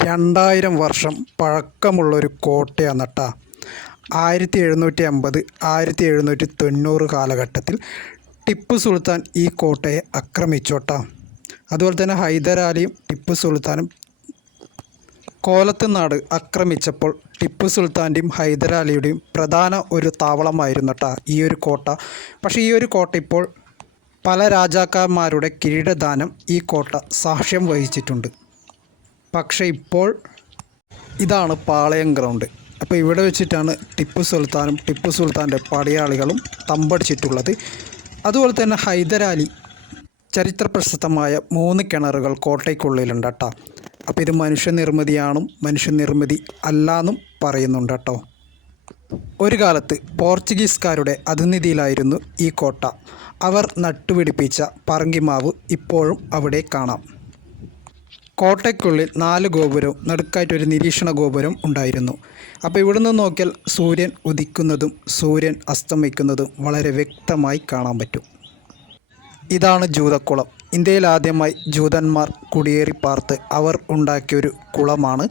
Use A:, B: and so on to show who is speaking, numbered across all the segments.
A: രണ്ടായിരം വർഷം പഴക്കമുള്ളൊരു കോട്ടയാണ് കേട്ടോ ആയിരത്തി എഴുന്നൂറ്റി അമ്പത് ആയിരത്തി എഴുന്നൂറ്റി തൊണ്ണൂറ് കാലഘട്ടത്തിൽ ടിപ്പു സുൽത്താൻ ഈ കോട്ടയെ ആക്രമിച്ചോട്ടാ. അതുപോലെ തന്നെ ഹൈദരാലിയും ടിപ്പു സുൽത്താനും കോലത്തുനാട് ആക്രമിച്ചപ്പോൾ ടിപ്പു സുൽത്താന്റെയും ഹൈദരാലിയുടെയും പ്രധാന ഒരു താവളമായിരുന്നു കേട്ടോ ഈ ഒരു കോട്ട. പക്ഷേ ഈ ഒരു കോട്ട ഇപ്പോൾ പല രാജാക്കന്മാരുടെ കിരീടദാനം ഈ കോട്ട സാക്ഷ്യം വഹിച്ചിട്ടുണ്ട്. പക്ഷേ ഇപ്പോൾ ഇതാണ് പാളയം ഗ്രൗണ്ട് അപ്പോൾ ഇവിടെ വെച്ചിട്ടാണ് ടിപ്പു സുൽത്താനും ടിപ്പു സുൽത്താന്റെ പടയാളികളും തമ്പടിച്ചിട്ടുള്ളത്. അതുപോലെ തന്നെ ഹൈദരാലി ചരിത്ര പ്രശസ്തമായ മൂന്ന് കിണറുകൾ കോട്ടയ്ക്കുള്ളിലുണ്ട് കേട്ടോ. അപ്പോൾ ഇത് മനുഷ്യനിർമ്മിതിയാണും മനുഷ്യനിർമ്മിതി അല്ലാന്നും പറയുന്നുണ്ട് കേട്ടോ. ഒരു കാലത്ത് പോർച്ചുഗീസുകാരുടെ അതിനിധിയിലായിരുന്നു ഈ കോട്ട. അവർ നട്ടുപിടിപ്പിച്ച പറങ്കിമാവ് ഇപ്പോഴും അവിടെ കാണാം. കോട്ടയ്ക്കുള്ളിൽ നാല് ഗോപുരവും നടുക്കായിട്ട് ഒരു നിരീക്ഷണ ഗോപുരം ഉണ്ടായിരുന്നു. അപ്പോൾ ഇവിടെ നിന്ന് നോക്കിയാൽ സൂര്യൻ ഉദിക്കുന്നതും സൂര്യൻ അസ്തമിക്കുന്നതും വളരെ വ്യക്തമായി കാണാൻ പറ്റും. ഇതാണ് ജൂതക്കുളം. ഇന്ത്യയിൽ ആദ്യമായി ജൂതന്മാർ കുടിയേറി പാർത്ത് അവർ ഉണ്ടാക്കിയൊരു കുളമാണ്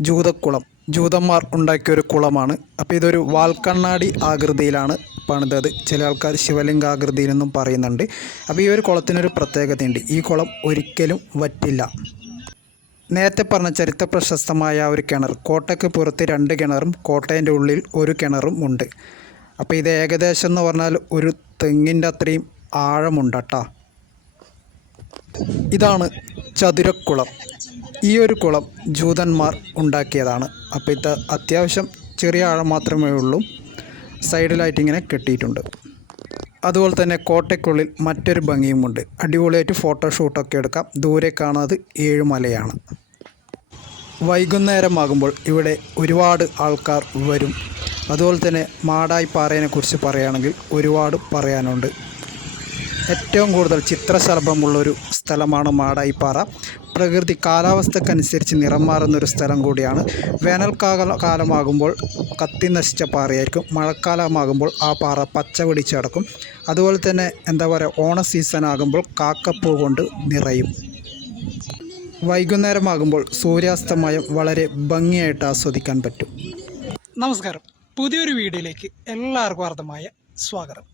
A: ജൂതക്കുളം. ജൂതന്മാർ ഉണ്ടാക്കിയൊരു കുളമാണ്. അപ്പോൾ ഇതൊരു വാൽക്കണ്ണാടി ആകൃതിയിലാണ് പണിതത്. ചില ആൾക്കാർ ശിവലിംഗാകൃതിയിൽ എന്നും പറയുന്നുണ്ട്. അപ്പോൾ ഈ ഒരു കുളത്തിനൊരു പ്രത്യേകതയുണ്ട്. ഈ കുളം ഒരിക്കലും വറ്റില്ല. നേരത്തെ പറഞ്ഞ ചരിത്ര പ്രശസ്തമായ ഒരു കിണർ കോട്ടയ്ക്ക് പുറത്ത് രണ്ട് കിണറും കോട്ടയന്റെ ഉള്ളിൽ ഒരു കിണറും ഉണ്ട്. അപ്പോൾ ഇത് ഏകദേശം എന്ന് പറഞ്ഞാൽ ഒരു തെങ്ങിന്റെ അത്രയും ആഴമുണ്ട് കേട്ടോ. ഇതാണ് ചതുരക്കുളം. ഈ ഒരു കുളം ജൂതന്മാർ ഉണ്ടാക്കിയതാണ്. അപ്പോൾ ഇത് അത്യാവശ്യം ചെറിയ ആഴം മാത്രമേ ഉള്ളൂ. സൈഡിലായിട്ട് ഇങ്ങനെ കെട്ടിയിട്ടുണ്ട്. അതുപോലെ തന്നെ കോട്ടയ്ക്കുള്ളിൽ മറ്റൊരു ഭംഗിയുമുണ്ട്. അടിപൊളിയായിട്ട് ഫോട്ടോഷൂട്ടൊക്കെ എടുക്കാം. ദൂരെ കാണാതെ ഏഴുമലയാണ് വൈകുന്നേരമാകുമ്പോൾ ഇവിടെ ഒരുപാട് ആൾക്കാർ വരും. അതുപോലെ തന്നെ മാടായി പാറയെ കുറിച്ച് പറയുകയാണെങ്കിൽ ഒരുപാട് പറയാനുണ്ട്. ഏറ്റവും കൂടുതൽ ചിത്രശലഭമുള്ളൊരു സ്ഥലമാണ് മാടായിപ്പാറ. പ്രകൃതി കാലാവസ്ഥക്കനുസരിച്ച് നിറം മാറുന്നൊരു സ്ഥലം കൂടിയാണ്. വേനൽക്കാല കാലമാകുമ്പോൾ കത്തി നശിച്ച പാറയായിരിക്കും. മഴക്കാലമാകുമ്പോൾ ആ പാറ പച്ച പിടിച്ചടക്കും അതുപോലെ തന്നെ എന്താ പറയുക ഓണ സീസൺ ആകുമ്പോൾ കാക്കപ്പൂ കൊണ്ട് നിറയും. വൈകുന്നേരമാകുമ്പോൾ സൂര്യാസ്തമയം വളരെ ഭംഗിയായിട്ട് ആസ്വദിക്കാൻ പറ്റും.
B: നമസ്കാരം. പുതിയൊരു വീഡിയോയിലേക്ക് എല്ലാവർക്കും അർത്ഥമായ സ്വാഗതം.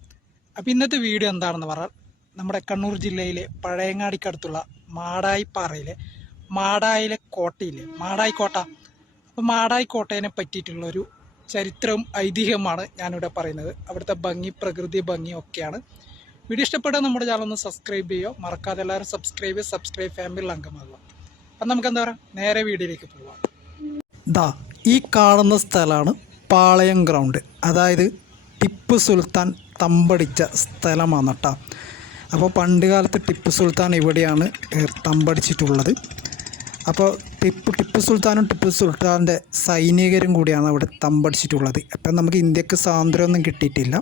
B: അപ്പോൾ ഇന്നത്തെ വീഡിയോ എന്താണെന്ന് പറഞ്ഞാൽ നമ്മുടെ കണ്ണൂർ ജില്ലയിലെ പഴയങ്ങാടിക്കടുത്തുള്ള മാടായിപ്പാറയിലെ മാടായിലെ കോട്ടയിലെ മാടായി കോട്ട അപ്പോൾ മാടായി കോട്ടയെ ഒരു ചരിത്രവും ഐതിഹ്യമാണ് ഞാനിവിടെ പറയുന്നത്. അവിടുത്തെ ഭംഗി പ്രകൃതി ഭംഗി ഒക്കെയാണ്. വീഡിയോ ഇഷ്ടപ്പെട്ടാൽ നമ്മുടെ ചാനൽ ഒന്ന് സബ്സ്ക്രൈബ് ചെയ്യുക. മറക്കാതെ എല്ലാവരും സബ്സ്ക്രൈബ് ചെയ്യുക സബ്സ്ക്രൈബ് ഫാമിലിയിൽ അംഗമാകുക അപ്പം നമുക്ക് എന്താ പറയുക നേരെ വീഡിയോയിലേക്ക് പോവാം.
A: ദാ ഈ കാണുന്ന സ്ഥലമാണ് പാളയം ഗ്രൗണ്ട് അതായത് ടിപ്പു സുൽത്താൻ തമ്പടിച്ച സ്ഥലമാണ് കേട്ടോ അപ്പോൾ പണ്ട് കാലത്ത് ടിപ്പു സുൽത്താൻ ഇവിടെയാണ് തമ്പടിച്ചിട്ടുള്ളത്. അപ്പോൾ ടിപ്പു ടിപ്പു സുൽത്താനും ടിപ്പു സുൽത്താന്റെ സൈനികരും കൂടിയാണ് അവിടെ തമ്പടിച്ചിട്ടുള്ളത്. അപ്പം നമുക്ക് ഇന്ത്യയ്ക്ക് സ്വാതന്ത്ര്യമൊന്നും കിട്ടിയിട്ടില്ല.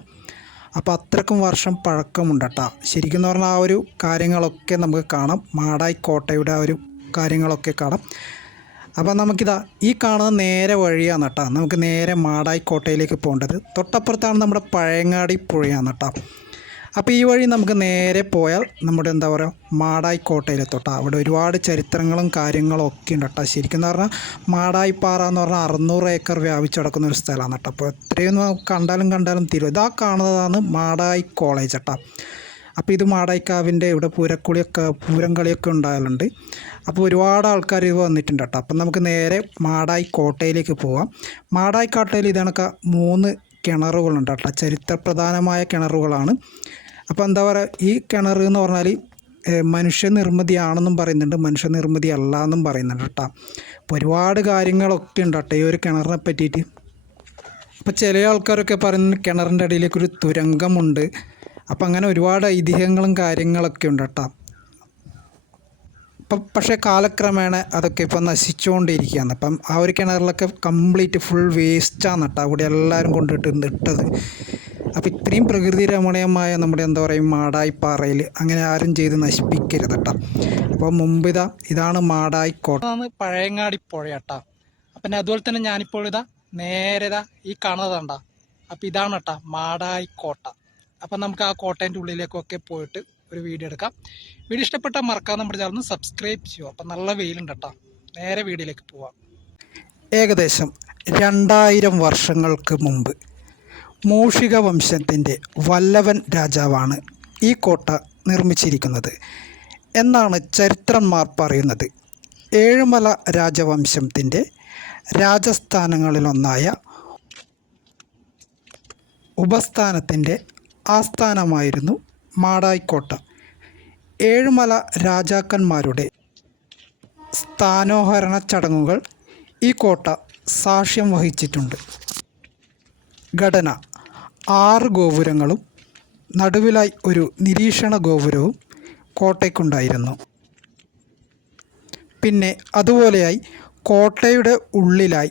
A: അപ്പോൾ അത്രക്കും വർഷം പഴക്കമുണ്ട് കേട്ടോ ശരിക്കും പറഞ്ഞാൽ ആ ഒരു കാര്യങ്ങളൊക്കെ നമുക്ക് കാണാം. മാടായി കോട്ടയുടെ ആ ഒരു കാര്യങ്ങളൊക്കെ കാണാം. അപ്പോൾ നമുക്കിതാ ഈ കാണുന്ന നേരെ വഴിയാണ് കേട്ടോ. നമുക്ക് നേരെ മാടായി കോട്ടയിലേക്ക് പോകേണ്ടത്. തൊട്ടപ്പുറത്താണ് നമ്മുടെ പഴയങ്ങാടി പുഴയാണ് കേട്ടോ. അപ്പോൾ ഈ വഴി നമുക്ക് നേരെ പോയാൽ നമ്മുടെ എന്താ പറയുക മാടായി കോട്ടയിലെത്തോട്ടാ അവിടെ ഒരുപാട് ചരിത്രങ്ങളും കാര്യങ്ങളും ഒക്കെ ഉണ്ട് കേട്ടോ. ശരിക്കും എന്ന് പറഞ്ഞാൽ മാടായിപ്പാറ പാറ എന്ന് പറഞ്ഞാൽ അറുന്നൂറ് ഏക്കർ വ്യാപിച്ചു കിടക്കുന്ന ഒരു സ്ഥലമാണ് കേട്ടോ. അപ്പോൾ എത്രയും നമുക്ക് കണ്ടാലും കണ്ടാലും തീരും ഇതാ കാണുന്നതാണ് മാടായി കോളേജ് കേട്ടോ. അപ്പോൾ ഇത് മാടായിക്കാവിന്റെ ഇവിടെ പൂരക്കുളിയൊക്കെ പൂരം കളിയൊക്കെ ഉണ്ടാകലുണ്ട് അപ്പോൾ ഒരുപാട് ആൾക്കാർ ഇത് വന്നിട്ടുണ്ട് കേട്ടോ. അപ്പം നമുക്ക് നേരെ മാടായി കോട്ടയിലേക്ക് പോവാം. മാടായി കോട്ടയിൽ ഇതണക്ക മൂന്ന് കിണറുകളുണ്ട് കേട്ടോ. ചരിത്രപ്രധാനമായ കിണറുകളാണ്. അപ്പോൾ എന്താ പറയുക ഈ കിണർ എന്ന് പറഞ്ഞാൽ മനുഷ്യനിർമ്മിതിയാണെന്നും പറയുന്നുണ്ട് മനുഷ്യനിർമ്മിതി അല്ല എന്നും പറയുന്നുണ്ട് കേട്ടോ. അപ്പോൾ ഒരുപാട് കാര്യങ്ങളൊക്കെ ഉണ്ട് കേട്ടോ ഈ ഒരു കിണറിനെ പറ്റിയിട്ട്. അപ്പോൾ ചില ആൾക്കാരൊക്കെ പറയുന്നത് കിണറിന്റെ അടിയിലേക്ക് ഒരു തുരങ്കമുണ്ട്. അപ്പം അങ്ങനെ ഒരുപാട് ഐതിഹ്യങ്ങളും കാര്യങ്ങളൊക്കെ ഉണ്ട് കേട്ടോ. ഇപ്പം പക്ഷേ കാലക്രമേണ അതൊക്കെ ഇപ്പം നശിച്ചുകൊണ്ടിരിക്കുകയാണ്. അപ്പം ആ ഒരു കിണറിലൊക്കെ കംപ്ലീറ്റ് ഫുൾ വേസ്റ്റാണ് കേട്ടോ. അവിടെ എല്ലാവരും കൊണ്ടിട്ട് ഇട്ടത് അപ്പോൾ ഇത്രയും പ്രകൃതി രമണീയമായ നമ്മുടെ എന്താ പറയുക മാടായിപ്പാറയിൽ അങ്ങനെ ആരും ചെയ്ത് നശിപ്പിക്കരുത് കേട്ടോ. അപ്പോൾ മുമ്പ് ഇതാ ഇതാണ് മാടായി കോട്ട
B: പഴയങ്ങാടി പുഴയട്ടാ അപ്പം അതുപോലെ തന്നെ ഞാനിപ്പോൾ ഇതാ നേരെ ഈ കണതണ്ട അപ്പം ഇതാണ് കേട്ടോ മാടായി കോട്ട അപ്പം നമുക്ക് ആ കോട്ടേന്റെ ഉള്ളിലേക്കൊക്കെ പോയിട്ട് ഒരു വീഡിയോ എടുക്കാം. വീഡിയോ ഇഷ്ടപ്പെട്ടാൽ മറക്കാതെ നമ്മുടെ ചാനൽ സബ്സ്ക്രൈബ് ചെയ്യുക. അപ്പം നല്ല വെയിലുണ്ട് കേട്ടോ. നേരെ വീഡിയോയിലേക്ക് പോവാം.
A: ഏകദേശം രണ്ടായിരം വർഷങ്ങൾക്ക് മുമ്പ് മൂഷിക വംശത്തിന്റെ വല്ലവൻ രാജാവാണ് ഈ കോട്ട നിർമ്മിച്ചിരിക്കുന്നത്. എന്നാണ് ചരിത്രന്മാർ പറയുന്നത്. ഏഴുമല രാജവംശത്തിന്റെ രാജസ്ഥാനങ്ങളിലൊന്നായ ഉപസ്ഥാനത്തിന്റെ ആസ്ഥാനമായിരുന്നു മാടായിക്കോട്ട. ഏഴുമല രാജാക്കന്മാരുടെ സ്ഥാനോഹരണ ചടങ്ങുകൾ ഈ കോട്ട സാക്ഷ്യം വഹിച്ചിട്ടുണ്ട്. ഘടന ആറ് ഗോപുരങ്ങളും നടുവിലായി ഒരു നിരീക്ഷണ ഗോപുരവും കോട്ടയ്ക്കുണ്ടായിരുന്നു. പിന്നെ അതുപോലെയായി കോട്ടയുടെ ഉള്ളിലായി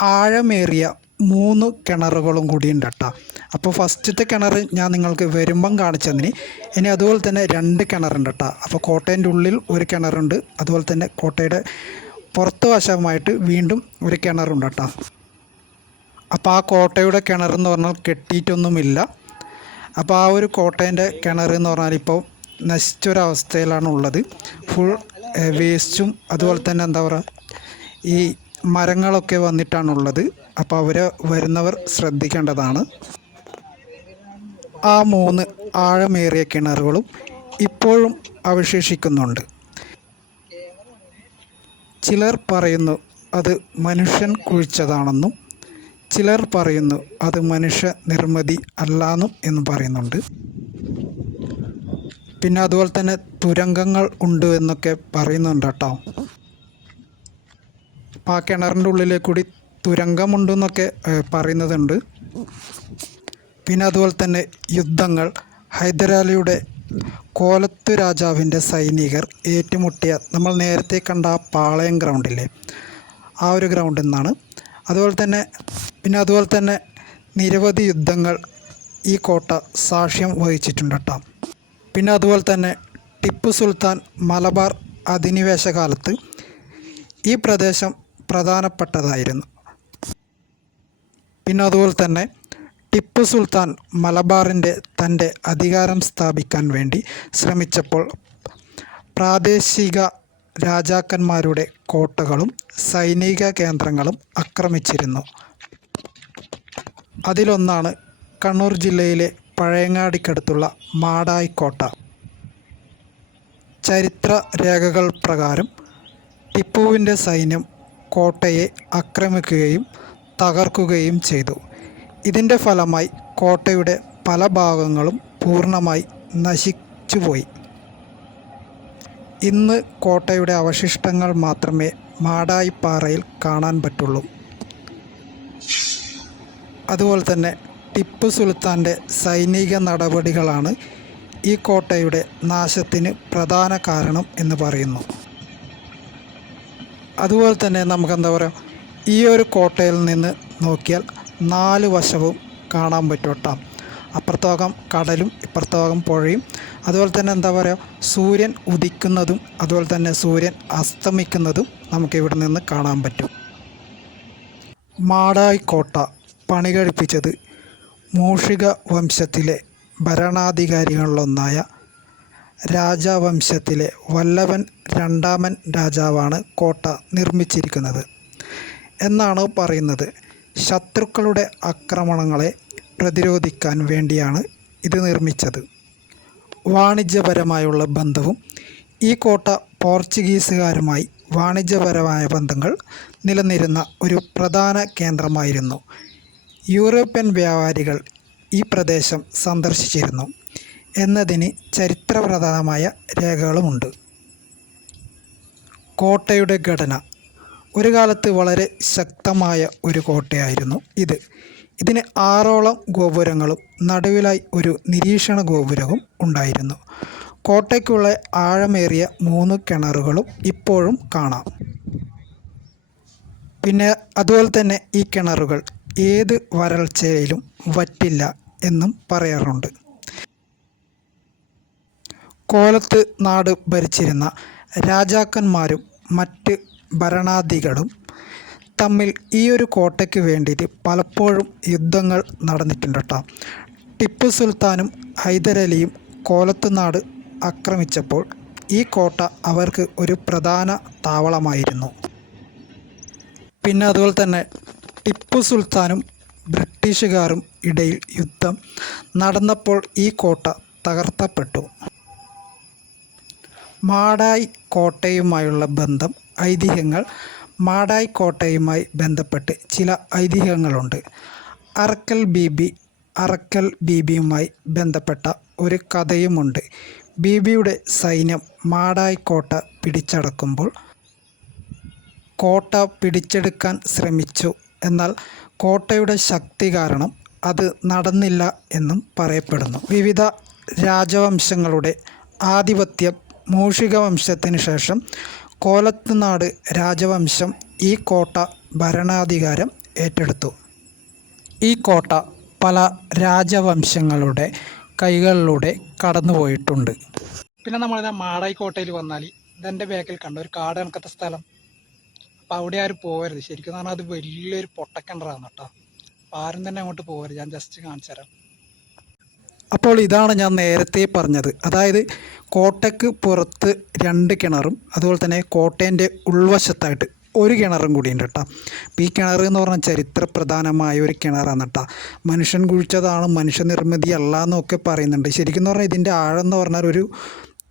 A: ആഴമേറിയ മൂന്ന് കിണറുകളും കൂടി ഉണ്ട് കേട്ടോ. അപ്പോൾ ഫസ്റ്റത്തെ കിണർ ഞാൻ നിങ്ങൾക്ക് വരുമ്പം കാണിച്ചതിന് ഇനി അതുപോലെ തന്നെ രണ്ട് കിണറുണ്ട് കേട്ടോ. അപ്പോൾ കോട്ടേന്റെ ഉള്ളിൽ ഒരു കിണറുണ്ട്. അതുപോലെ തന്നെ കോട്ടയുടെ പുറത്ത് വശമായിട്ട് വീണ്ടും ഒരു കിണറുണ്ട് കേട്ടോ. അപ്പോൾ ആ കോട്ടയുടെ കിണർ എന്ന് പറഞ്ഞാൽ കെട്ടിയിട്ടൊന്നുമില്ല. അപ്പോൾ ആ ഒരു കോട്ടേന്റെ കിണർ എന്ന് പറഞ്ഞാൽ ഇപ്പോൾ നശിച്ചൊരവസ്ഥയിലാണ് ഉള്ളത്. ഫുൾ വേസ്റ്റും അതുപോലെ തന്നെ എന്താ പറയുക ഈ മരങ്ങളൊക്കെ വന്നിട്ടാണുള്ളത് അപ്പോൾ അവർ വരുന്നവർ ശ്രദ്ധിക്കേണ്ടതാണ്. ആ മൂന്ന് ആഴമേറിയ കിണറുകളും ഇപ്പോഴും അവശേഷിക്കുന്നുണ്ട്. ചിലർ പറയുന്നു അത് മനുഷ്യൻ കുഴിച്ചതാണെന്നും ചിലർ പറയുന്നു അത് മനുഷ്യ നിർമ്മിതി അല്ലാന്നും എന്ന് പറയുന്നുണ്ട്. പിന്നെ അതുപോലെ തന്നെ തുരങ്കങ്ങൾ ഉണ്ട് എന്നൊക്കെ പറയുന്നുണ്ട് കേട്ടോ. ആ കിണറിന്റെ ഉള്ളിലെ കൂടി തുരങ്കമുണ്ടെന്നൊക്കെ പറയുന്നതുണ്ട്. പിന്നെ അതുപോലെ തന്നെ യുദ്ധങ്ങൾ. ഹൈദരാലിയുടെ കോലത്ത് രാജാവിന്റെ സൈനികർ ഏറ്റുമുട്ടിയ നമ്മൾ നേരത്തെ കണ്ട ആ പാളയം ഗ്രൗണ്ടില്ലേ? ആ ഒരു ഗ്രൗണ്ടിൽ നിന്നാണ് അതുപോലെ തന്നെ പിന്നെ അതുപോലെ തന്നെ നിരവധി യുദ്ധങ്ങൾ ഈ കോട്ട സാക്ഷ്യം വഹിച്ചിട്ടുണ്ട് കേട്ടോ. പിന്നെ അതുപോലെ തന്നെ ടിപ്പു സുൽത്താൻ മലബാർ അധിനിവേശ കാലത്ത് ഈ പ്രദേശം പ്രധാനപ്പെട്ടതായിരുന്നു. പിന്നെ അതുപോലെ തന്നെ ടിപ്പു സുൽത്താൻ മലബാറിന്റെ തന്റെ അധികാരം സ്ഥാപിക്കാൻ വേണ്ടി ശ്രമിച്ചപ്പോൾ പ്രാദേശിക രാജാക്കന്മാരുടെ കോട്ടകളും സൈനിക കേന്ദ്രങ്ങളും ആക്രമിച്ചിരുന്നു. അതിലൊന്നാണ് കണ്ണൂർ ജില്ലയിലെ പഴയങ്ങാടിക്കടുത്തുള്ള മാടായിക്കോട്ട. ചരിത്ര രേഖകൾ പ്രകാരം ടിപ്പുവിന്റെ സൈന്യം കോട്ടയെ ആക്രമിക്കുകയും തകർക്കുകയും ചെയ്തു. ഇതിന്റെ ഫലമായി കോട്ടയുടെ പല ഭാഗങ്ങളും പൂർണമായി നശിച്ചുപോയി. ഇന്ന് കോട്ടയുടെ അവശിഷ്ടങ്ങൾ മാത്രമേ മാടായിപ്പാറയിൽ കാണാൻ പറ്റുള്ളൂ. അതുപോലെ തന്നെ ടിപ്പു സുൽത്താന്റെ സൈനിക നടപടികളാണ് ഈ കോട്ടയുടെ നാശത്തിന് പ്രധാന കാരണം എന്ന് പറയുന്നു. അതുപോലെ തന്നെ നമുക്കെന്താ പറയുക ഈ ഒരു കോട്ടയിൽ നിന്ന് നോക്കിയാൽ നാല് വശവും കാണാൻ പറ്റും കേട്ടോ അപ്പുറത്തോകം കടലും ഇപ്പുറത്തോകം പുഴയും. അതുപോലെ തന്നെ എന്താ പറയുക? സൂര്യൻ ഉദിക്കുന്നതും അതുപോലെ തന്നെ സൂര്യൻ അസ്തമിക്കുന്നതും നമുക്ക് ഇവിടെ നിന്ന് കാണാൻ പറ്റും. മാടായി കോട്ട പണി കഴിപ്പിച്ചത് മൂഷിക വംശത്തിലെ ഭരണാധികാരികളിലൊന്നായ രാജവംശത്തിലെ വല്ലവൻ രണ്ടാമൻ രാജാവാണ് കോട്ട നിർമ്മിച്ചിരിക്കുന്നത്. എന്നാണ് പറയുന്നത്. ശത്രുക്കളുടെ ആക്രമണങ്ങളെ പ്രതിരോധിക്കാൻ വേണ്ടിയാണ് ഇത് നിർമ്മിച്ചത്. വാണിജ്യപരമായുള്ള ബന്ധവും ഈ കോട്ട പോർച്ചുഗീസുകാരുമായി വാണിജ്യപരമായ ബന്ധങ്ങൾ നിലനിരുന്ന ഒരു പ്രധാന കേന്ദ്രമായിരുന്നു. യൂറോപ്യൻ വ്യാപാരികൾ ഈ പ്രദേശം സന്ദർശിച്ചിരുന്നു. എന്നതിന് ചരിത്രപ്രധാനമായ രേഖകളുമുണ്ട്. കോട്ടയുടെ ഘടന ഒരു കാലത്ത് വളരെ ശക്തമായ ഒരു കോട്ടയായിരുന്നു ഇത്. ഇതിന് ആറോളം ഗോപുരങ്ങളും നടുവിലായി ഒരു നിരീക്ഷണ ഗോപുരവും ഉണ്ടായിരുന്നു. കോട്ടയ്ക്കുള്ള ആഴമേറിയ മൂന്ന് കിണറുകളും ഇപ്പോഴും കാണാം. പിന്നെ അതുപോലെ തന്നെ ഈ കിണറുകൾ ഏത് വരൾച്ചയിലും വറ്റില്ല എന്നും പറയാറുണ്ട്. കോലത്ത് നാട് ഭരിച്ചിരുന്ന രാജാക്കന്മാരും മറ്റ് ഭരണാധികളും തമ്മിൽ ഈ ഒരു കോട്ടയ്ക്ക് വേണ്ടിയിട്ട് പലപ്പോഴും യുദ്ധങ്ങൾ നടന്നിട്ടുണ്ട് കേട്ടോ ടിപ്പു സുൽത്താനും ഹൈദരലിയും കോലത്തുനാട് ആക്രമിച്ചപ്പോൾ ഈ കോട്ട അവർക്ക് ഒരു പ്രധാന താവളമായിരുന്നു. പിന്നെ അതുപോലെ തന്നെ ടിപ്പു സുൽത്താനും ബ്രിട്ടീഷുകാരും ഇടയിൽ യുദ്ധം നടന്നപ്പോൾ ഈ കോട്ട തകർത്തപ്പെട്ടു. മാടായി കോട്ടയുമായുള്ള ബന്ധം ഐതിഹ്യങ്ങൾ മാടായിക്കോട്ടയുമായി ബന്ധപ്പെട്ട് ചില ഐതിഹ്യങ്ങളുണ്ട്. അറക്കൽ ബീബി അറക്കൽ ബീബിയുമായി ബന്ധപ്പെട്ട ഒരു കഥയുമുണ്ട്. ബീബിയുടെ സൈന്യം മാടായിക്കോട്ട പിടിച്ചടക്കുമ്പോൾ കോട്ട പിടിച്ചെടുക്കാൻ ശ്രമിച്ചു. എന്നാൽ കോട്ടയുടെ ശക്തി കാരണം അത് നടന്നില്ല എന്നും പറയപ്പെടുന്നു. വിവിധ രാജവംശങ്ങളുടെ ആധിപത്യം മൂഷിക വംശത്തിന് ശേഷം കോലത്തുനാട് രാജവംശം ഈ കോട്ട ഭരണാധികാരം ഏറ്റെടുത്തു. ഈ കോട്ട പല രാജവംശങ്ങളുടെ കൈകളിലൂടെ കടന്നുപോയിട്ടുണ്ട്.
B: പിന്നെ നമ്മളിതാ മാടായി കോട്ടയിൽ വന്നാൽ ഇതെന്റെ ബാക്കിൽ കണ്ട? ഒരു കാട് കണക്കത്തെ സ്ഥലം. അപ്പം അവിടെ ആരും പോകരുത് ശരിക്കും പറഞ്ഞാൽ അത് വലിയൊരു പൊട്ടക്കിണറാണ് കേട്ടോ. അപ്പം ആരും തന്നെ അങ്ങോട്ട് പോകരുത് ഞാൻ ജസ്റ്റ് കാണിച്ചു തരാം
A: അപ്പോൾ ഇതാണ് ഞാൻ നേരത്തെ പറഞ്ഞത്. അതായത് കോട്ടയ്ക്ക് പുറത്ത് രണ്ട് കിണറും അതുപോലെ തന്നെ കോട്ടേന്റെ ഉൾവശത്തായിട്ട് ഒരു കിണറും കൂടി ഉണ്ട് കേട്ടോ ഈ കിണർ എന്ന് പറഞ്ഞാൽ ചരിത്ര പ്രധാനമായ ഒരു കിണറാണ് കേട്ടോ മനുഷ്യൻ കുഴിച്ചതാണ് മനുഷ്യനിർമ്മിതി അല്ല എന്നൊക്കെ പറയുന്നുണ്ട്. ശരിക്കും എന്ന് പറഞ്ഞാൽ ഇതിന്റെ ആഴം എന്ന് പറഞ്ഞാൽ ഒരു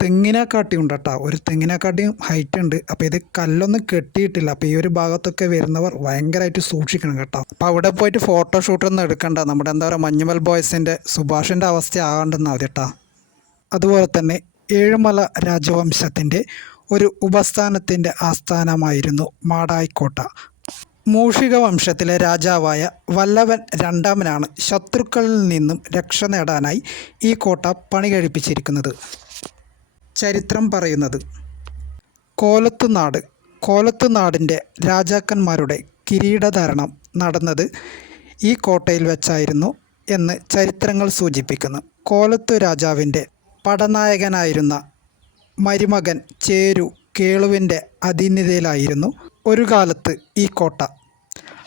A: തെങ്ങിനെക്കാട്ടി ഉണ്ട് കേട്ടോ. ഒരു തെങ്ങിനെക്കാട്ടിയും ഹൈറ്റ് ഉണ്ട്. അപ്പോൾ ഇത് കല്ലൊന്നും കെട്ടിയിട്ടില്ല. അപ്പോൾ ഈ ഒരു ഭാഗത്തൊക്കെ വരുന്നവർ ഭയങ്കരമായിട്ട് സൂക്ഷിക്കണം കേട്ടോ. അപ്പോൾ അവിടെ പോയിട്ട് ഫോട്ടോ ഷൂട്ടൊന്നും എടുക്കണ്ട. നമ്മുടെ എന്താ പറയുക മഞ്ഞുമൽ ബോയ്സിന്റെ സുഭാഷിന്റെ അവസ്ഥ ആകണ്ടെന്നാ മതി കേട്ടോ. അതുപോലെ തന്നെ ഏഴുമല രാജവംശത്തിന്റെ ഒരു ഉപസ്ഥാനത്തിന്റെ ആസ്ഥാനമായിരുന്നു മാടായിക്കോട്ട. മൂഷിക വംശത്തിലെ രാജാവായ വല്ലവൻ രണ്ടാമനാണ് ശത്രുക്കളിൽ നിന്നും രക്ഷ നേടാനായി ഈ കോട്ട പണി കഴിപ്പിച്ചിരിക്കുന്നത്. ചരിത്രം പറയുന്നത്. കോലത്തുനാട് കോലത്തുനാടിന്റെ രാജാക്കന്മാരുടെ കിരീടധാരണം നടന്നത് ഈ കോട്ടയിൽ വെച്ചായിരുന്നു എന്ന് ചരിത്രങ്ങൾ സൂചിപ്പിക്കുന്നു. കോലത്തു രാജാവിന്റെ പടനായകനായിരുന്ന മരുമകൻ ചേരു കേളുവിന്റെ അധീനതയിലായിരുന്നു ഒരു കാലത്ത് ഈ കോട്ട.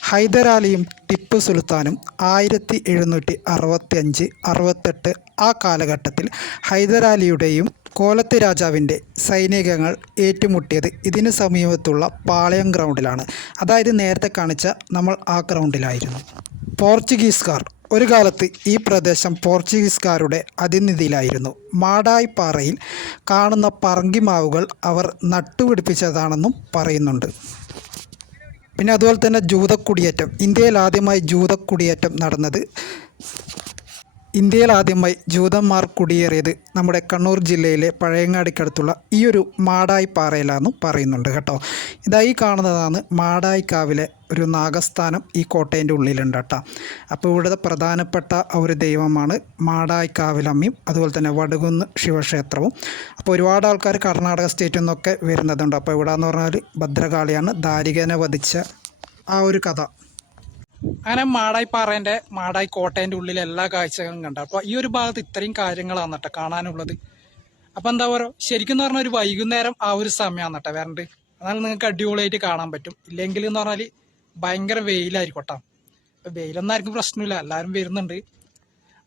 A: ഹൈദരാലിയും ടിപ്പു സുൽത്താനും ആയിരത്തി എഴുന്നൂറ്റി അറുപത്തി അഞ്ച് അറുപത്തെട്ട് ആ കാലഘട്ടത്തിൽ ഹൈദരാലിയുടെയും കോലത്ത് രാജാവിന്റെ സൈനികങ്ങൾ ഏറ്റുമുട്ടിയത് ഇതിന് സമീപത്തുള്ള പാളയം ഗ്രൗണ്ടിലാണ്. അതായത് നേരത്തെ കാണിച്ച നമ്മൾ ആ ഗ്രൗണ്ടിലായിരുന്നു. പോർച്ചുഗീസുകാർ ഒരു കാലത്ത് ഈ പ്രദേശം പോർച്ചുഗീസുകാരുടെ അതിനിധിയിലായിരുന്നു മാടായി പാറയിൽ കാണുന്ന പറങ്കിമാവുകൾ അവർ നട്ടുപിടിപ്പിച്ചതാണെന്നും പറയുന്നുണ്ട്. പിന്നെ അതുപോലെ തന്നെ ജൂതക്കുടിയേറ്റം. ഇന്ത്യയിൽ ആദ്യമായി ജൂതക്കുടിയേറ്റം നടന്നത് ഇന്ത്യയിൽ ആദ്യമായി ജൂതന്മാർ കുടിയേറിയത് നമ്മുടെ കണ്ണൂർ ജില്ലയിലെ പഴയങ്ങാടിക്കടുത്തുള്ള ഈ ഒരു മാടായി പാറയിലാന്ന് പറയുന്നുണ്ട് കേട്ടോ. ഇതായി കാണുന്നതാണ് മാടായിക്കാവിലെ ഒരു നാഗസ്ഥാനം ഈ കോട്ടേന്റെ ഉള്ളിലുണ്ട് കേട്ടോ. അപ്പോൾ ഇവിടുത്തെ പ്രധാനപ്പെട്ട ഒരു ദൈവമാണ് മാടായിക്കാവിലമ്മയും അതുപോലെ തന്നെ വടുകുന്ന് ശിവക്ഷേത്രവും. അപ്പോൾ ഒരുപാട് ആൾക്കാർ കർണാടക സ്റ്റേറ്റിൽ നിന്നൊക്കെ വരുന്നതുണ്ട്. അപ്പോൾ ഇവിടെ എന്ന് പറഞ്ഞാൽ ഭദ്രകാളിയാണ് ദാരികനെ വധിച്ച ആ ഒരു കഥ.
B: അങ്ങനെ മാടായി പാറേന്റെ മാടായി കോട്ടേന്റെ ഉള്ളിൽ എല്ലാ കാഴ്ചകളും കണ്ട. അപ്പൊ ഈ ഒരു ഭാഗത്ത് ഇത്രയും കാര്യങ്ങളാണ് കേട്ടോ കാണാനുള്ളത്. അപ്പൊ എന്താ പറയുക ശരിക്കും എന്ന് പറഞ്ഞാൽ ഒരു വൈകുന്നേരം ആ ഒരു സമയമാണ് കേട്ടോ വരണ്ട് എന്നാലും നിങ്ങൾക്ക് അടിപൊളിയായിട്ട് കാണാൻ പറ്റും. ഇല്ലെങ്കിൽ എന്ന് പറഞ്ഞാൽ ഭയങ്കര വെയിലായിരിക്കും കേട്ടോ. വെയിലൊന്നും ആർക്കും പ്രശ്നമില്ല എല്ലാവരും വരുന്നുണ്ട്.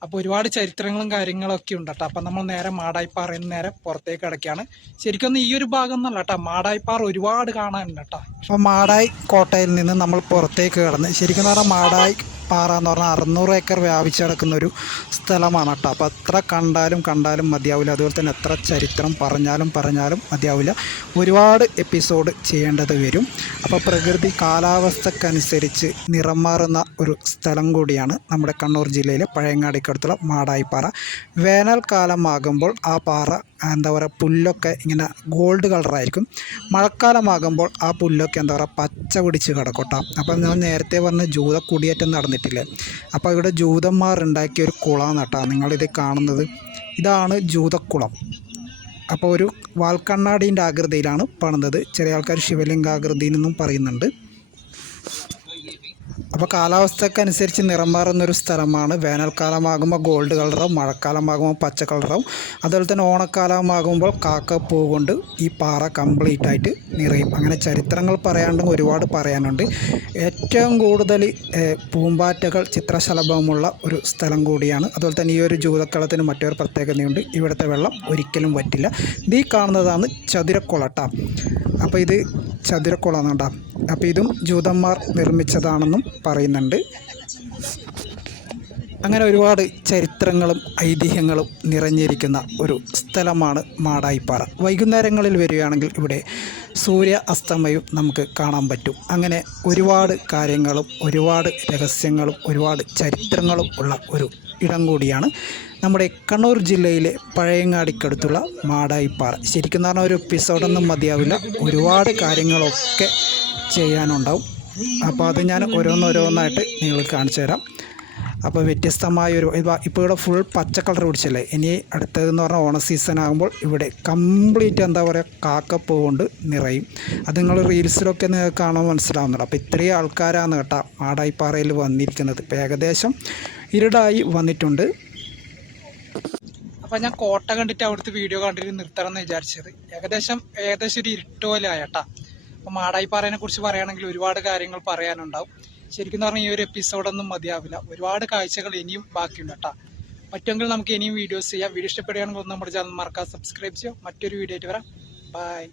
B: അപ്പോൾ ഒരുപാട് ചരിത്രങ്ങളും കാര്യങ്ങളും ഒക്കെ ഉണ്ട് കേട്ടോ. അപ്പം നമ്മൾ നേരെ മാടായിപ്പാറയിൽ നേരെ പുറത്തേക്ക് കിടക്കുകയാണ് ശരിക്കും ഈ ഒരു ഭാഗം എന്നല്ല കേട്ടോ മാടായിപ്പാറ ഒരുപാട് കാണാനുണ്ട് കേട്ടോ.
A: അപ്പോൾ മാടായി കോട്ടയിൽ നിന്ന് നമ്മൾ പുറത്തേക്ക് കടന്ന് ശരിക്കും പറഞ്ഞാൽ മാടായി പാറ എന്ന് പറഞ്ഞാൽ അറുന്നൂറ് ഏക്കർ വ്യാപിച്ച് കിടക്കുന്ന ഒരു സ്ഥലമാണ് കേട്ടോ. അപ്പോൾ എത്ര കണ്ടാലും കണ്ടാലും മതിയാവില്ല. അതുപോലെ തന്നെ എത്ര ചരിത്രം പറഞ്ഞാലും പറഞ്ഞാലും മതിയാവില്ല. ഒരുപാട് എപ്പിസോഡ് ചെയ്യേണ്ടത് വരും. അപ്പോൾ പ്രകൃതി കാലാവസ്ഥക്കനുസരിച്ച് നിറം മാറുന്ന ഒരു സ്ഥലം കൂടിയാണ് നമ്മുടെ കണ്ണൂർ ജില്ലയിലെ പഴയങ്ങാടിക്കടുത്തുള്ള മാടായിപ്പാറ. വേനൽക്കാലമാകുമ്പോൾ ആ പാറ എന്താ പറയുക പുല്ലൊക്കെ ഇങ്ങനെ ഗോൾഡ് കളറായിരിക്കും. മഴക്കാലമാകുമ്പോൾ ആ പുല്ലൊക്കെ എന്താ പറയുക പച്ച പിടിച്ച് കിടക്കട്ടെ അപ്പം ഞാൻ നേരത്തെ പറഞ്ഞ ജൂത കുടിയേറ്റം നടന്നിട്ടില്ലേ? അപ്പോൾ ഇവിടെ ജൂതന്മാർ ഉണ്ടാക്കിയ ഒരു കുളമാണ് കേട്ടോ നിങ്ങളിത് കാണുന്നത്. ഇതാണ് ജൂതക്കുളം. അപ്പോൾ ഒരു വാൽക്കണ്ണാടീന്റെ ആകൃതിയിലാണ് പണിതത്. ചില ആൾക്കാർ ശിവലിംഗാകൃതി എന്നും പറയുന്നുണ്ട്. അപ്പോൾ കാലാവസ്ഥക്കനുസരിച്ച് നിറം മാറുന്നൊരു സ്ഥലമാണ്. വേനൽക്കാലമാകുമ്പോൾ ഗോൾഡ് കളറും മഴക്കാലമാകുമ്പോൾ പച്ച കളറും അതുപോലെ തന്നെ ഓണക്കാലമാകുമ്പോൾ കാക്ക പൂ കൊണ്ട് ഈ പാറ കംപ്ലീറ്റ് ആയിട്ട് നിറയും. അങ്ങനെ ചരിത്രങ്ങൾ പറയാണ്ടെങ്കിൽ ഒരുപാട് പറയാനുണ്ട്. ഏറ്റവും കൂടുതൽ പൂമ്പാറ്റകൾ ചിത്രശലഭമുള്ള ഒരു സ്ഥലം കൂടിയാണ്. അതുപോലെ തന്നെ ഈ ഒരു ജൂതക്കളത്തിന് മറ്റൊരു പ്രത്യേകതയുണ്ട്. ഇവിടുത്തെ വെള്ളം ഒരിക്കലും വറ്റില്ല. ഈ കാണുന്നതാണ് ചതുരക്കുളട്ട. അപ്പോൾ ഇത് ചതുരക്കുളം നട അപ്പോൾ ഇതും ജൂതന്മാർ നിർമ്മിച്ചതാണെന്നും പറയുന്നുണ്ട്. അങ്ങനെ ഒരുപാട് ചരിത്രങ്ങളും ഐതിഹ്യങ്ങളും നിറഞ്ഞിരിക്കുന്ന ഒരു സ്ഥലമാണ് മാടായിപ്പാറ. വൈകുന്നേരങ്ങളിൽ വരികയാണെങ്കിൽ ഇവിടെ സൂര്യ അസ്തമയം നമുക്ക് കാണാൻ പറ്റും. അങ്ങനെ ഒരുപാട് കാര്യങ്ങളും ഒരുപാട് രഹസ്യങ്ങളും ഒരുപാട് ചരിത്രങ്ങളും ഉള്ള ഒരു ഇടം കൂടിയാണ്. നമ്മുടെ കണ്ണൂർ ജില്ലയിലെ പഴയങ്ങാടിക്കടുത്തുള്ള മാടായിപ്പാറ. ശരിക്കും പറഞ്ഞാൽ ഒരു എപ്പിസോഡൊന്നും മതിയാവില്ല. ഒരുപാട് കാര്യങ്ങളൊക്കെ ചെയ്യാനുണ്ടാവും. അപ്പോൾ അത് ഞാൻ ഓരോന്നോരോന്നായിട്ട് നിങ്ങൾ കാണിച്ചു തരാം അപ്പോൾ വ്യത്യസ്തമായൊരു ഇപ്പോൾ ഇവിടെ ഫുൾ പച്ച കളർ പിടിച്ചല്ലേ? ഇനി അടുത്തതെന്ന് പറഞ്ഞാൽ ഓണ സീസൺ ആകുമ്പോൾ ഇവിടെ കംപ്ലീറ്റ് എന്താ പറയുക കാക്കപ്പൂ കൊണ്ട് നിറയും. അത് നിങ്ങൾ റീൽസിലൊക്കെ നിങ്ങൾക്ക് കാണാൻ മനസ്സിലാവുന്നുണ്ട്. അപ്പോൾ ഇത്രയും ആൾക്കാരാണ് കേട്ടോ മാടായിപ്പാറയിൽ വന്നിരിക്കുന്നത്. ഇപ്പോൾ ഏകദേശം ഇരുടായി വന്നിട്ടുണ്ട്.
B: അപ്പോൾ ഞാൻ കോട്ട കണ്ടിട്ട് അവിടുത്തെ വീഡിയോ കണ്ടിട്ട് നിർത്തണം എന്ന് വിചാരിച്ചത്. ഏകദേശം ഏകദേശം ഒരു ഇരുട്ട് പോലെ ആയട്ടാ അപ്പൊ മാടായിപ്പാറയെ കുറിച്ച് പറയുകയാണെങ്കിൽ ഒരുപാട് കാര്യങ്ങൾ പറയാനുണ്ടാവും. ശരിക്കും പറഞ്ഞാൽ ഈ ഒരു എപ്പിസോഡൊന്നും മതിയാവില്ല. ഒരുപാട് കാഴ്ചകൾ ഇനിയും ബാക്കിയുണ്ട് കേട്ടോ. പറ്റുമെങ്കിൽ നമുക്ക് ഇനിയും വീഡിയോസ് ചെയ്യാം. വീഡിയോ ഇഷ്ടപ്പെടുകയാണെങ്കിൽ ഒന്ന് നമ്മുടെ ചാനൽ മറക്കാതെ സബ്സ്ക്രൈബ് ചെയ്യാം മറ്റൊരു വീഡിയോ ആയിട്ട് വരാം. ബൈ